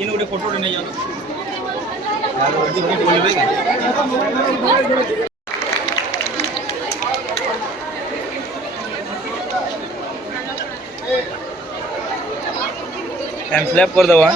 इन गोटे फोटो नहीं जाओ टाइम स्लैप कर दवा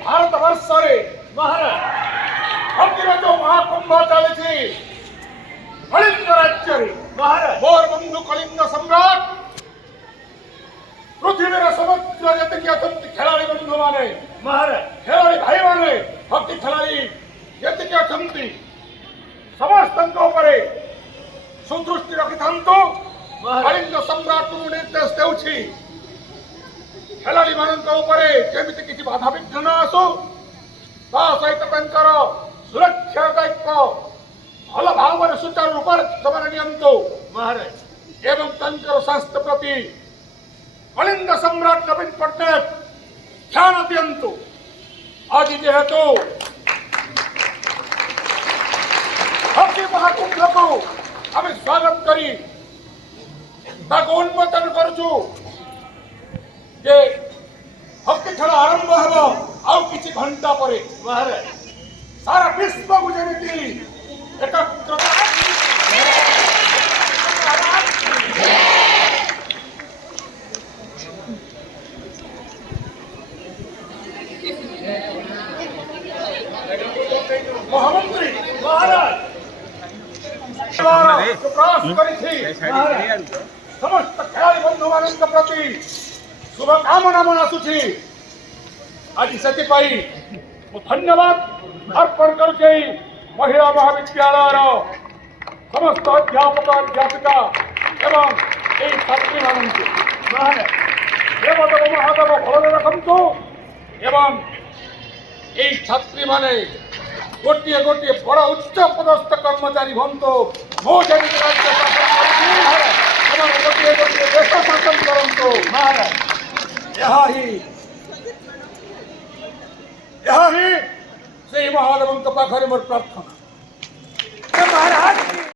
भारत वर्ष महाराज महाकुंभ चली कलिंग राज्य मोर बंधु कलिंग सम्राट पृथ्वी समग्र जी खेलाड़ी बंधु माने महाराज खेलाड़ी भाई माने हकी खेलाड़ी जी समस्त सुदृष्टि रखि था कलिंग सम्राट को निर्देश देउछि खेलाड़ी मानक जमी किसी बाधा विघ्न न आसू सहित सुरक्षा दायित्व भल भाव सुचारू रूप से नियंतु महाराज एवं स्वास्थ्य प्रति कलिंग सम्राट नवीन पट्टनायक ध्यान दियंतु आज जेहेतु हकी महाकुंभ को आम स्वागत करी उन्मोचन करुचु जे हकी खेल आरंभ हम आउ किछि घंटा पर महाराज सारा विश्व को जमी महामंत्री महाराज प्रयास करी समस्त खेलाड़ी बंधु मान प्रति शुभकामना मनासुची आज से धन्यवाद अर्पण करके महिला महाविद्यालय समस्त अध्यापक अध्यापिका एवं छात्री मानक देवदेव महादेव भल रखु एवं छात्री माने गोटे गोटे बड़ उच्च पदस्थ कर्मचारी बनतु मो जमी राज्य शासन गोटे गोटे देश शासन करतु महाराज यही से महादेव पाखे मोर प्रार्थना महाराज